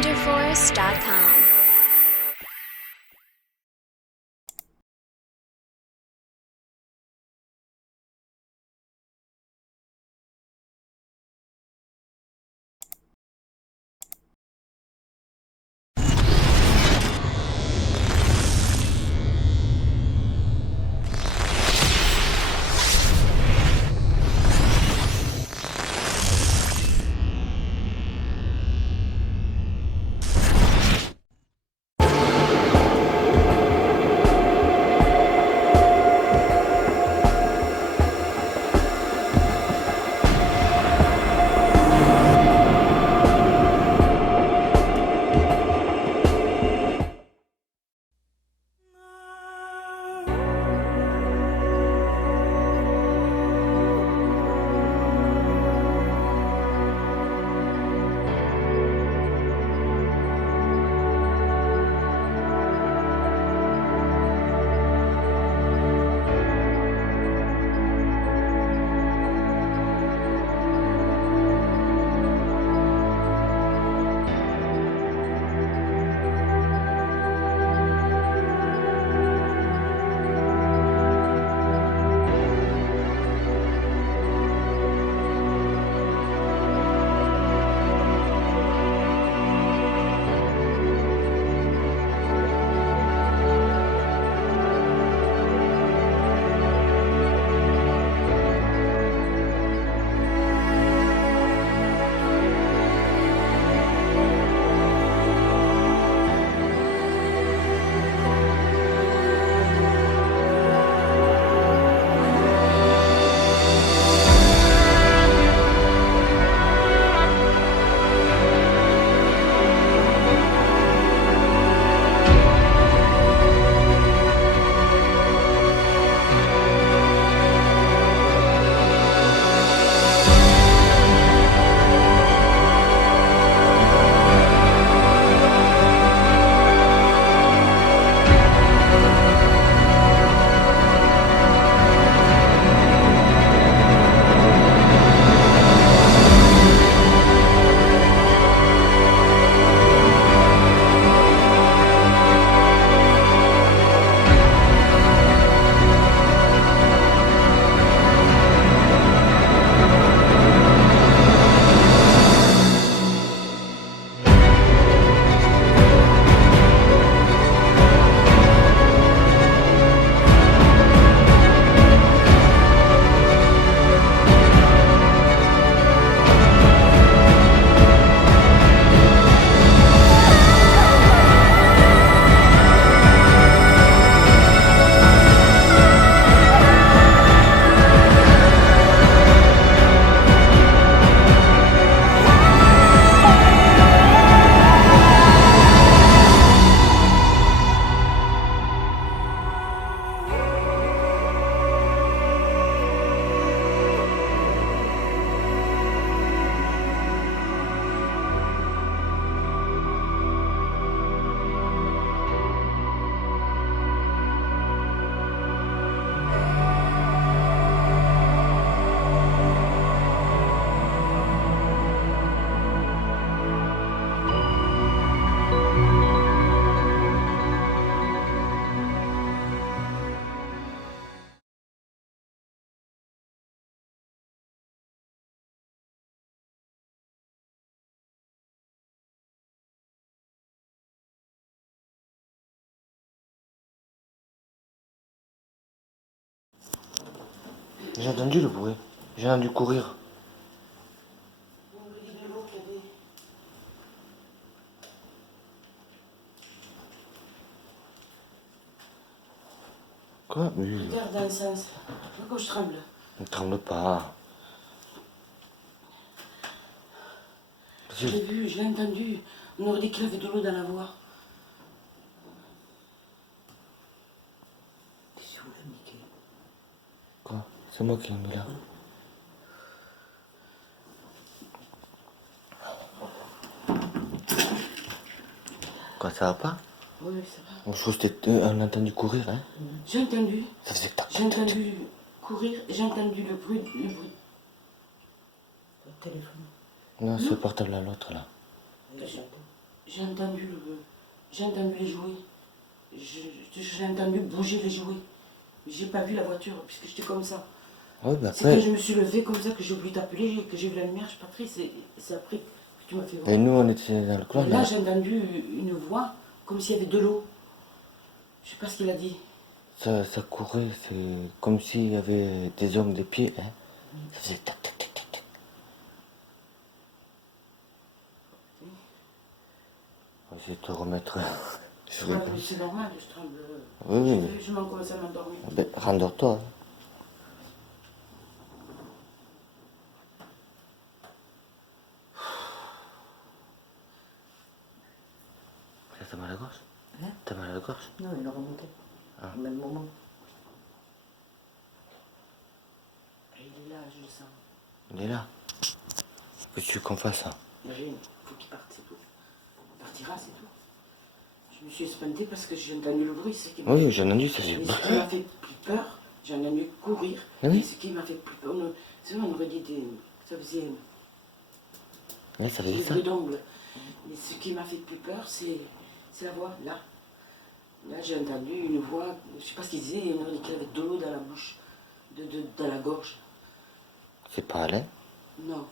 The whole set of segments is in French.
wonderforce.com. J'ai entendu le bruit. J'ai entendu courir. Quoi? Oui. Regarde dans le sens. Pourquoi je tremble? Ne tremble pas. Je l'ai vu, je l'ai entendu. On aurait dit qu'il avait de l'eau dans la voix. T'es sûr, là, Mickey? Quoi? C'est moi qui l'ai mis là. Quoi, ça va pas? Oui, ça va. On a entendu courir, hein? J'ai entendu. Ça faisait tac. J'ai entendu courir et j'ai entendu le bruit. Le téléphone. Non, c'est le portable à l'autre là. J'ai entendu les jouets. J'ai entendu bouger les jouets. J'ai pas vu la voiture puisque j'étais comme ça. Oui, mais C'est quand après. je me suis levée comme ça que j'ai oublié d'appeler, que j'ai vu la lumière, je suis pas pris, c'est après que tu m'as fait voir. Et nous, on était dans le coin. Et là, j'ai entendu une voix comme s'il y avait de l'eau. Je sais pas ce qu'il a dit. Ça courait, c'est comme s'il y avait des hommes, des pieds. Hein. Ça faisait tac, tac, tac, tac, tac. On va essayer de te remettre. Je Ouais, réponds. mais c'est normal, je tremble. Oui, oui. Je m'en commence à m'endormir. Ah ben, rendors-toi. Hein. T'as mal à la gorge? Hein? T'as mal à la gorge? Non, il a remonté. Ah. Au même moment. Et il est là, je le sens. Il est là. Qu'est-ce que tu veux qu'on fasse? Hein? Rien, il faut qu'il parte, c'est tout. Il partira, c'est tout. Je me suis espantée parce que j'ai entendu le bruit, c'est qui m'a Oui, j'ai entendu, ça fait. Mais ce qui m'a fait plus peur, j'ai entendu courir. Ah oui? Et ce qui m'a fait plus peur, sinon on aurait dit ça faisait Ouais, ça des faisait ça. bruits d'ongles. Mais ce qui m'a fait plus peur, c'est la voix, là. Là, j'ai entendu une voix, je sais pas ce qu'il disait, il aurait dit qu'il avait de l'eau dans la bouche, dans la gorge. C'est pas Alain? Non,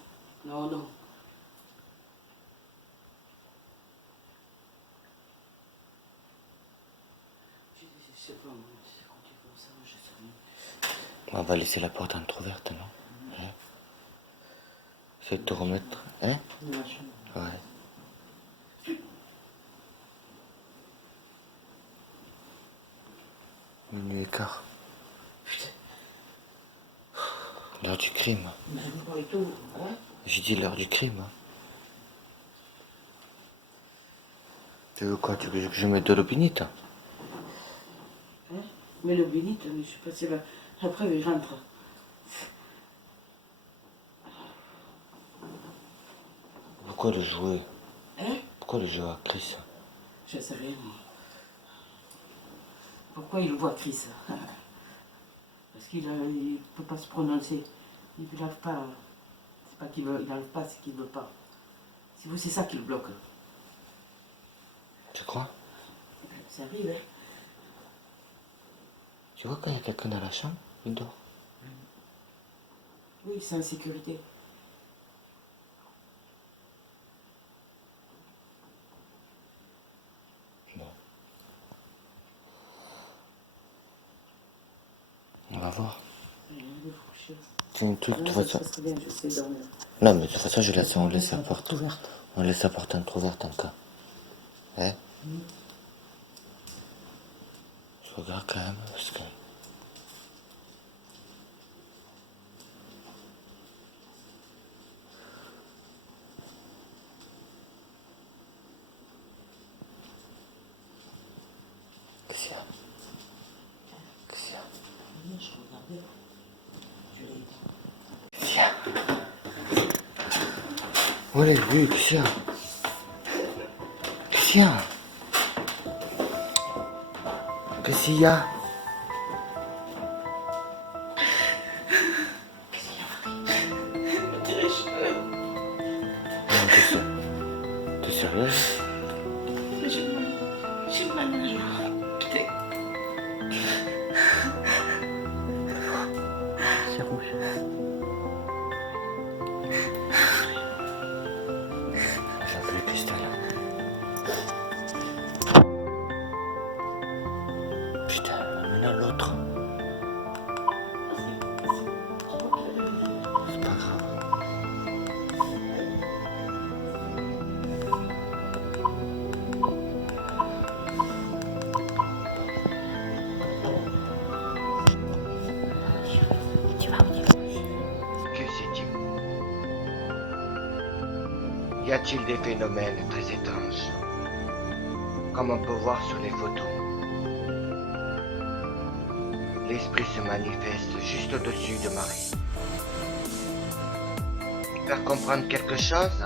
non, non. Je sais pas, moi, c'est quand tu fais comme ça, je sais rien. On va laisser la porte entrouverte, non? Hein? Essaye de te remettre. Hein? Dans la chambre. Ouais. Minuit et quart. Putain, L'heure du crime. vous avez parlé tout, hein? J'ai dit l'heure du crime. Hein. Tu veux quoi? Tu veux que je mette de l'eau bénite? Hein? Mais le bénite, je suis passé là. Après, il rentre. Pourquoi le jouer? Hein? Pourquoi le jouer à Chris? Je sais rien, moi. Pourquoi il voit Chris? Parce qu'il ne peut pas se prononcer. Il ne lave pas. C'est pas qu'il veut, il n'arrive pas, c'est qu'il ne veut pas. Si vous, c'est ça qui le bloque. Tu crois? Ça arrive, hein? Tu vois quand il y a quelqu'un dans la chambre, il dort. Oui, c'est en sécurité. Bon. On va voir. C'est une truc, de toute façon. Ça serait bien, je sais dormir. Non, mais de toute façon, on laisse la porte. ouverte. On laisse la porte entrouverte en cas. Hein? Je regarde quand même, parce que. Qu'est-ce qu'il y a? Qu'est-ce qu'il y a? Je regardais. Je l'ai dit. Qu'est-ce qu'il y a? Où elle est? Oui, qu'est-ce qu'il y a? Qu'est-ce qu'il y a? Qu'est-ce qu'il y a? Non, t'es sérieux? J'ai mal à la joue. Putain. C'est rouge. J'ai un peu le pistolet. Putain, maintenant l'autre. C'est pas grave. Que sais-tu? Y a-t-il des phénomènes très étranges, comme on peut voir sur les photos? L'esprit se manifeste juste au-dessus de Marie. Faire comprendre quelque chose?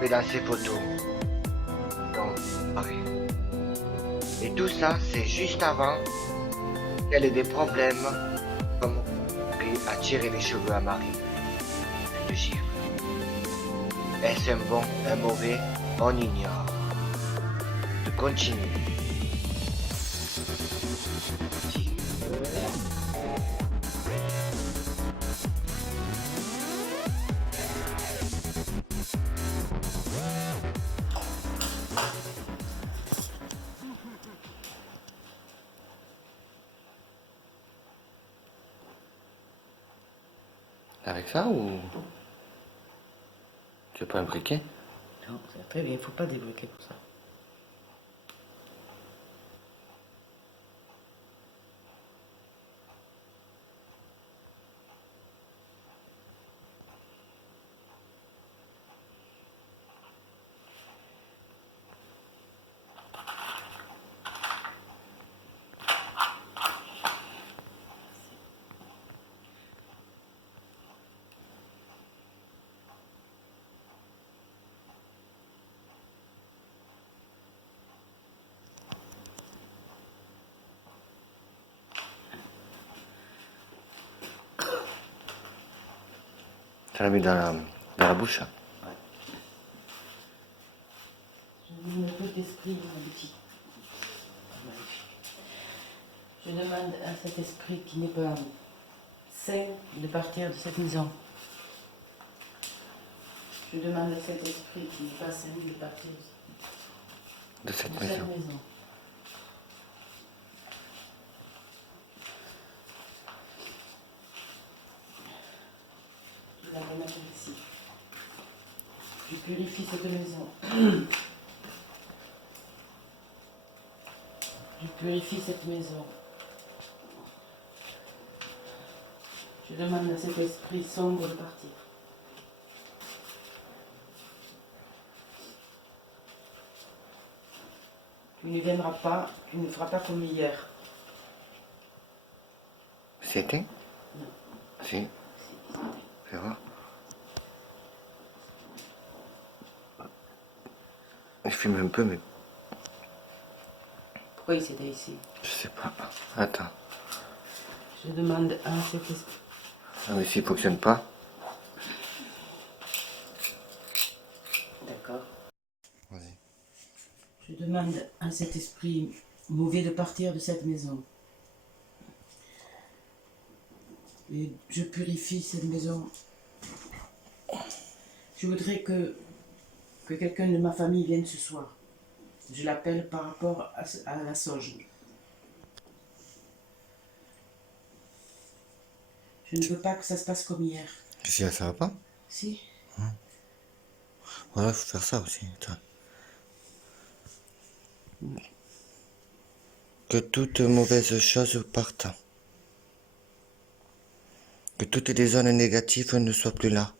Mais dans ces photos, donc Marie. Et tout ça, c'est juste avant qu'elle ait des problèmes, comme à tirer les cheveux à Marie. de chiffres. Est-ce un bon, un mauvais? On ignore. Je continue. Avec ça ou tu veux pas un briquet? Non, c'est très bien, il ne faut pas débloquer pour ça. Tu l'as mis dans la bouche? Je demande un peu d'esprit, mon petit. Je demande à cet esprit qui n'est pas sain de partir de cette maison. Je demande à cet esprit qui n'est pas sain de partir De cette de maison. cette maison. Je la remets ici. Je purifie cette maison. Je purifie cette maison. Je demande à cet esprit sombre de partir. Tu ne viendras pas, tu ne feras pas comme hier. C'est éteint? Non. Si. Fais voir. Je fume un peu, mais Pourquoi il s'était ici? je sais pas. Attends. Je demande à cet esprit. Ah oui, s'il fonctionne pas. D'accord. Vas-y. Je demande à cet esprit mauvais de partir de cette maison. Et je purifie cette maison. Je voudrais que quelqu'un de ma famille vienne ce soir. Je l'appelle par rapport à la sauge. Je ne veux pas que ça se passe comme hier. Si ça va pas? Si? Voilà, il faut faire ça aussi. Attends. Que toute mauvaise chose parte. Que toutes les zones négatives ne soient plus là.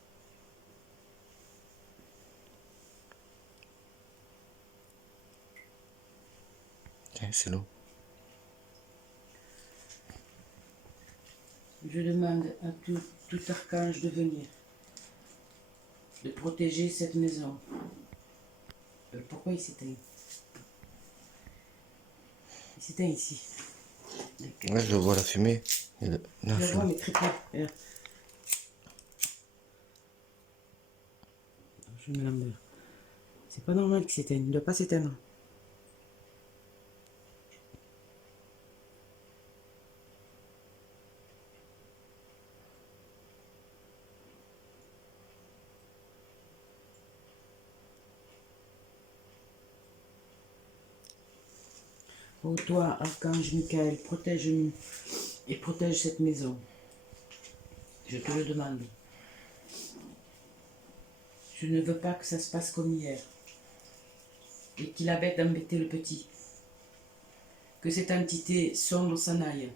Tiens, c'est l'eau. Je demande à tout archange de venir. De protéger cette maison. Pourquoi il s'éteint? Il s'éteint ici. Là, je vois la fumée. Non, Je le vois, mais très peu. Là. Je mets la main. C'est pas normal qu'il s'éteigne. Il ne doit pas s'éteindre. Oh toi, archange Michael, protège-nous et protège cette maison. Je te le demande. Je ne veux pas que ça se passe comme hier. Et qu'il arrête d'embêter le petit. Que cette entité sombre s'en aille.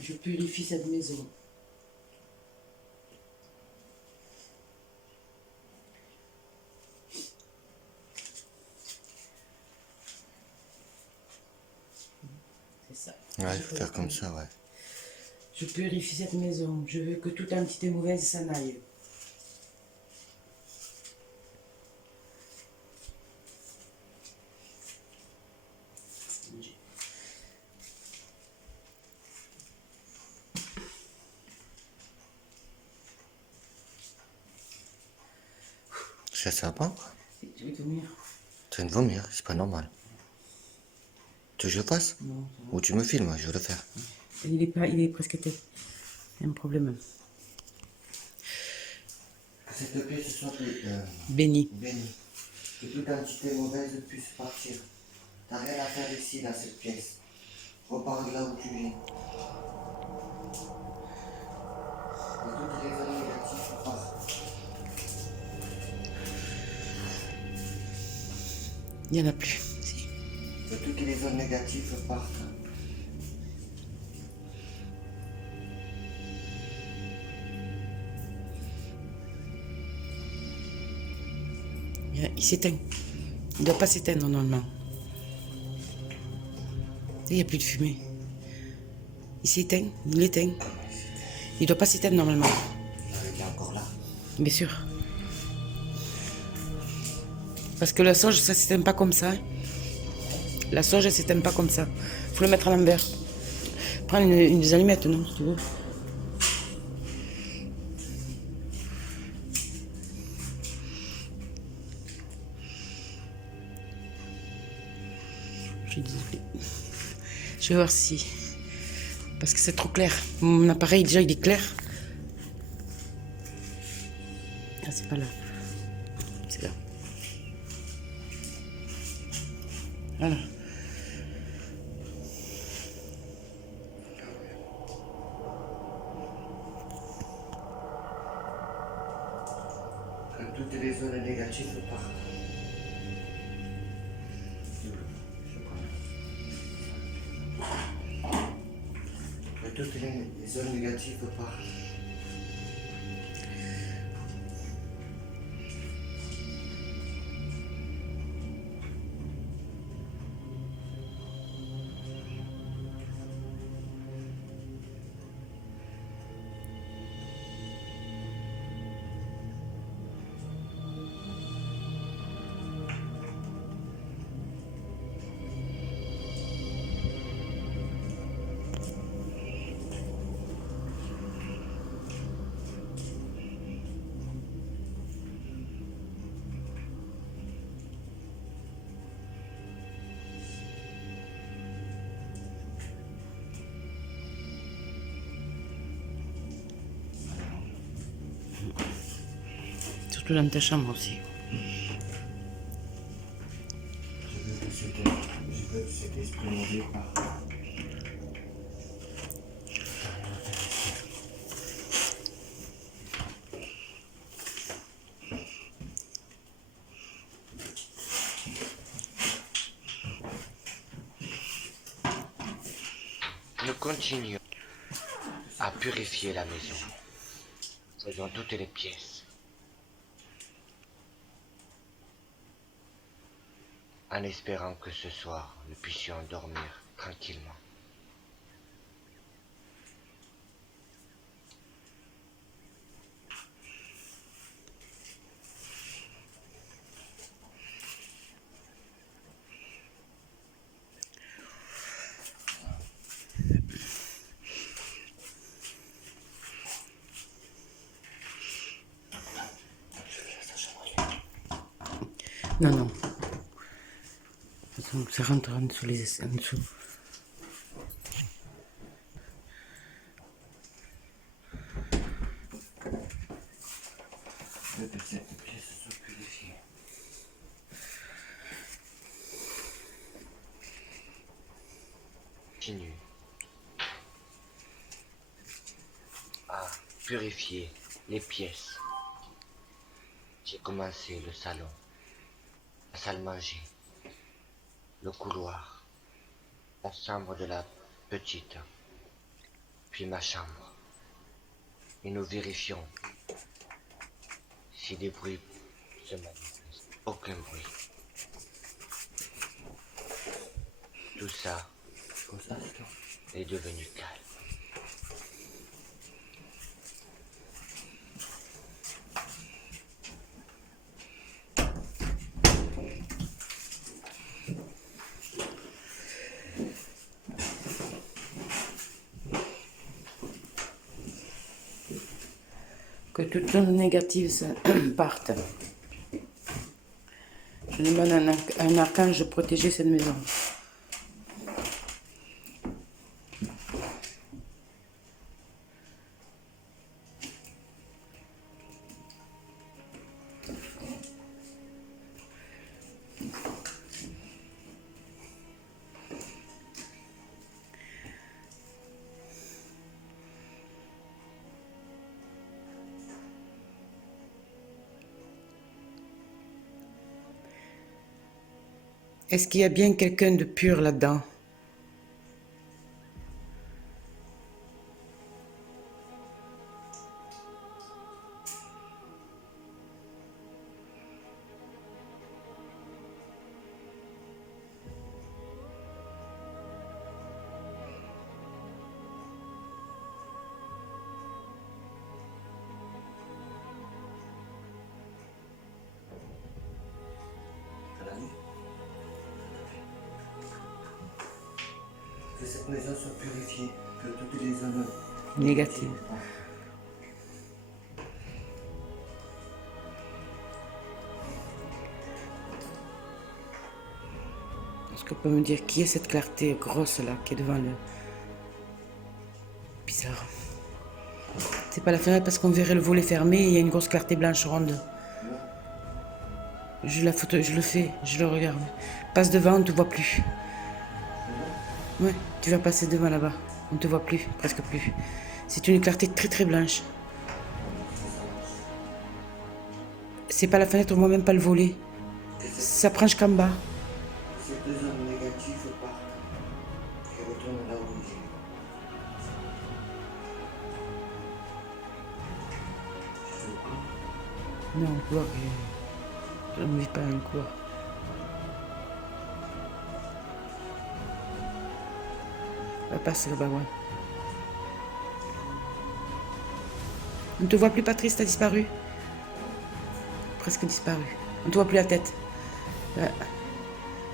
Je purifie cette maison. C'est ça. Ouais, il faut faire comme ça, ouais. Je purifie cette maison. Je veux que toute entité mauvaise s'en aille. Ça sympa. Je vais vomir. Tu viens de vomir, c'est pas normal. Tu veux que je le fasse? Non, Ou tu me filmes, je vais le faire. il est presque tête. Il y a un problème. Que cette pièce soit Béni. bénie. Que toute entité mauvaise puisse partir. T'as rien à faire ici, dans cette pièce. Repars de là où tu viens. Que toutes les ondes négatives partent. Il n'y en a plus. Si. Que toutes les ondes négatives partent. Il s'éteint. Il ne doit pas s'éteindre normalement. Il n'y a plus de fumée. Il s'éteint, il l'éteint. Il ne doit pas s'éteindre normalement. Il est encore là. Bien sûr. Parce que la sauge, ça ne s'éteint pas comme ça. La sauge, elle ne s'éteint pas comme ça. Il faut le mettre à l'envers. Prends une des allumettes, non, si tu veux. Je suis désolée. Je vais voir si... Parce que c'est trop clair. Mon appareil, déjà, il est clair. Ah, c'est pas là. C'est là. Voilà. Que toutes les zones négatives partent. Que toutes les zones négatives partent. Surtout dans ta chambre aussi. Je veux que cet esprit mauvais parte. Nous continuons à purifier la maison. Faisons toutes les pièces. En espérant que ce soir, nous puissions dormir tranquillement. Non, non. De toute façon, ça rentre en dessous. En dessous. Je veux que cette pièce soit purifiée. Continue à purifier les pièces. J'ai commencé le salon, la salle manger, le couloir, la chambre de la petite, puis ma chambre. Et nous vérifions si des bruits se manifestent. Aucun bruit. Tout ça est devenu calme. Que toutes les négatives partent. Je demande à un archange de protéger cette maison. Est-ce qu'il y a bien quelqu'un de pur là-dedans? Que cette maison soit purifiée, que toutes les zones Négative. Est-ce qu'on peut me dire qui est cette clarté grosse là qui est devant le... Bizarre. C'est pas la fenêtre parce qu'on verrait le volet fermé et il y a une grosse clarté blanche ronde. Je la photo, je le fais, je le regarde. Passe devant, on ne te voit plus. Ouais, tu vas passer devant là-bas. On ne te voit plus, presque plus. C'est une clarté très très blanche. C'est pas la fenêtre, on voit même pas le volet. Ça prend jusqu'en bas. Ces deux zones négatives partent et retournent là où il est. Non, on voit que... On ne vit pas un couloir. Va passer là-bas, ouais. On ne te voit plus, Patrice, t'as disparu. Presque disparu. On ne te voit plus la tête. Ouais.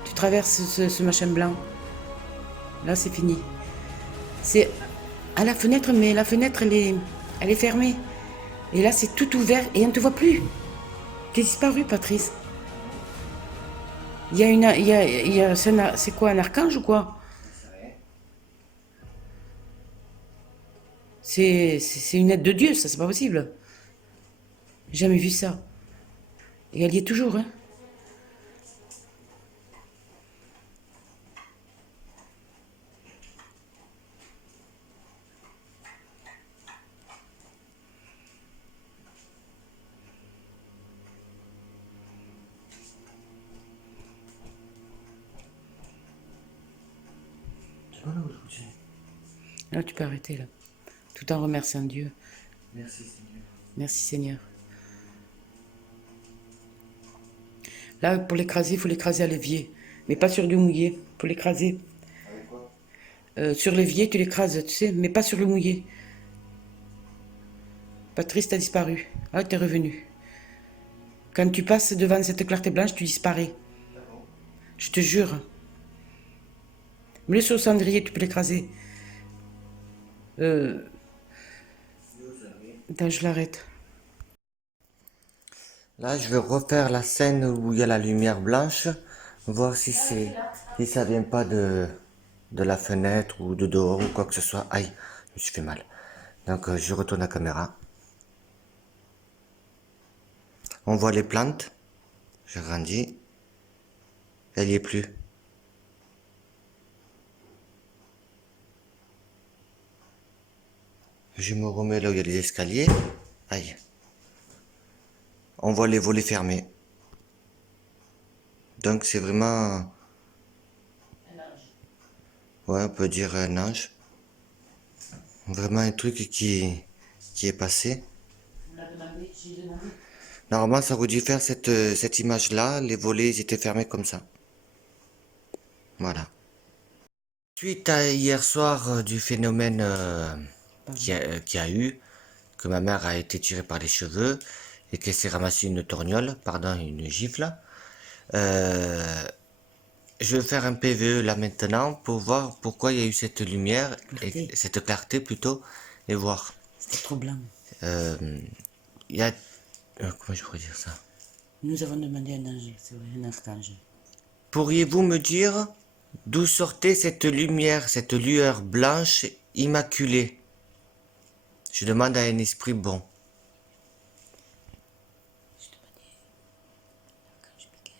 Tu traverses ce machin blanc. Là, c'est fini. C'est à la fenêtre, mais la fenêtre, elle est fermée. Et là, c'est tout ouvert et on ne te voit plus. T'es disparu, Patrice. Il y a une... c'est quoi, un archange ou quoi? C'est une aide de Dieu, ça, c'est pas possible. J'ai jamais vu ça. Et elle y est toujours, hein. Tu vois là où je vous dis? Là, tu peux arrêter, là. Tout en remerciant Dieu. Merci Seigneur. Merci, Seigneur. Là, pour l'écraser, il faut l'écraser à l'évier. Mais pas sur du mouillé. Pour l'écraser. Avec quoi? Sur l'évier, tu l'écrases, tu sais, mais pas sur le mouillé. Patrice, t'as disparu. Ah, t'es revenu. Quand tu passes devant cette clarté blanche, tu disparais. D'accord. Je te jure. Mets-le sur le cendrier, tu peux l'écraser. Attends, je l'arrête. Là, je vais refaire la scène où il y a la lumière blanche, voir si ça vient pas de la fenêtre ou de dehors ou quoi que ce soit. Aïe, je me suis fait mal. Donc, je retourne la caméra. On voit les plantes. J'ai grandi. Elle y est plus. Je me remets là où il y a les escaliers. Aïe. On voit les volets fermés. Donc c'est vraiment... Ouais, on peut dire un ange. Vraiment un truc qui est passé. Normalement, ça aurait dû faire cette image-là. Les volets, ils étaient fermés comme ça. Voilà. Suite à hier soir du phénomène qu'il y a eu, que ma mère a été tirée par les cheveux et qu'elle s'est ramassée une torgnole, pardon, une gifle, je vais faire un PVE là maintenant pour voir pourquoi il y a eu cette lumière, cette clarté plutôt, et voir. C'était trop blanc. Il y a... comment je pourrais dire ça? Nous avons demandé un ange, c'est vrai, un archange. Pourriez-vous me dire d'où sortait cette lumière, cette lueur blanche immaculée? Je demande à un esprit bon. Je demandais l'archange Michael.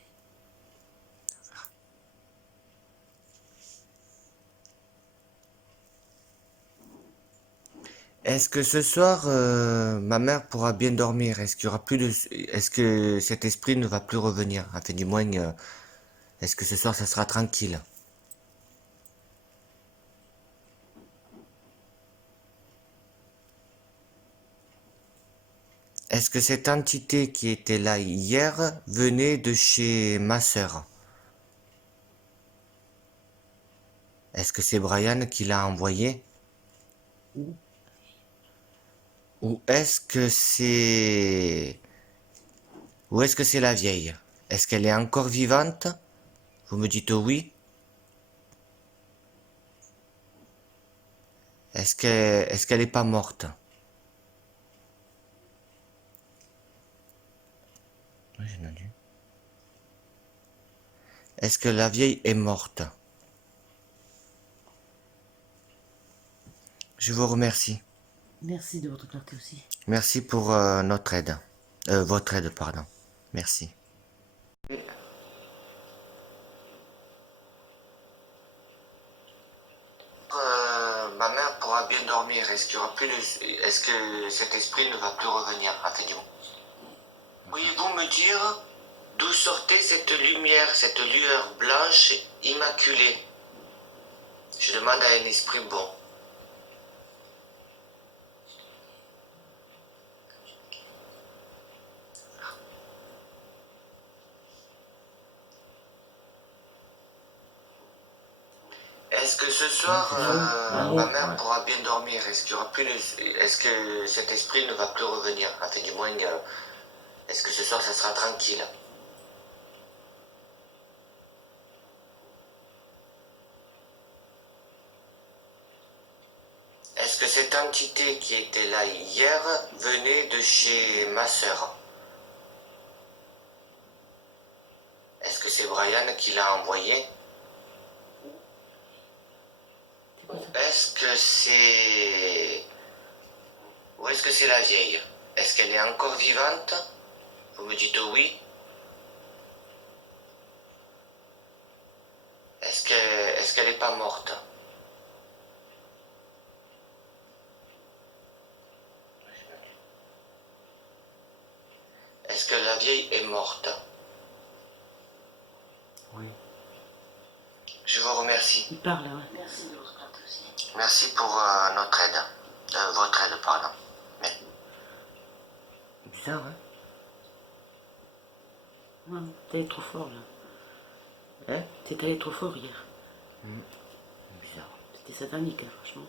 Est-ce que ce soir, ma mère pourra bien dormir? Est-ce qu'il y aura plus de... Est-ce que cet esprit ne va plus revenir? Enfin, du moins, est-ce que ce soir, ça sera tranquille? Est-ce que cette entité qui était là hier venait de chez ma sœur? Est-ce que c'est Brian qui l'a envoyé? Ou est-ce que c'est... Ou est-ce que c'est la vieille? Est-ce qu'elle est encore vivante? Vous me dites oui? Est-ce qu'elle est pas morte? Oui, j'ai entendu. Est-ce que la vieille est morte? Je vous remercie. Merci de votre clarté aussi. Merci pour notre aide. Votre aide, pardon. Merci. Ma mère pourra bien dormir. Est-ce qu'il y aura plus de... Est-ce que cet esprit ne va plus revenir? Enfin, dis-moi. Pourriez-vous me dire d'où sortait cette lumière, cette lueur blanche immaculée? Je demande à un esprit bon. Est-ce que ce soir, ma mère pourra bien dormir? Est-ce qu'il y aura plus de... Est-ce que cet esprit ne va plus revenir? Enfin, du moins, est-ce que ce soir, ça sera tranquille? Est-ce que cette entité qui était là hier venait de chez ma sœur? Est-ce que c'est Brian qui l'a envoyé? Ou est-ce que c'est... Ou est-ce que c'est la vieille? Est-ce qu'elle est encore vivante? Vous me dites oui? Est-ce qu'elle est pas morte? Est-ce que la vieille est morte? Oui. Je vous remercie. Il parle, hein. Merci de votre clarté aussi. Merci pour notre aide. Votre aide, pardon. Mais... Bizarre, hein? Ouais, t'es allé trop fort, là. Hein? T'es allé trop fort hier. Bizarre. C'était satanique, hein, franchement.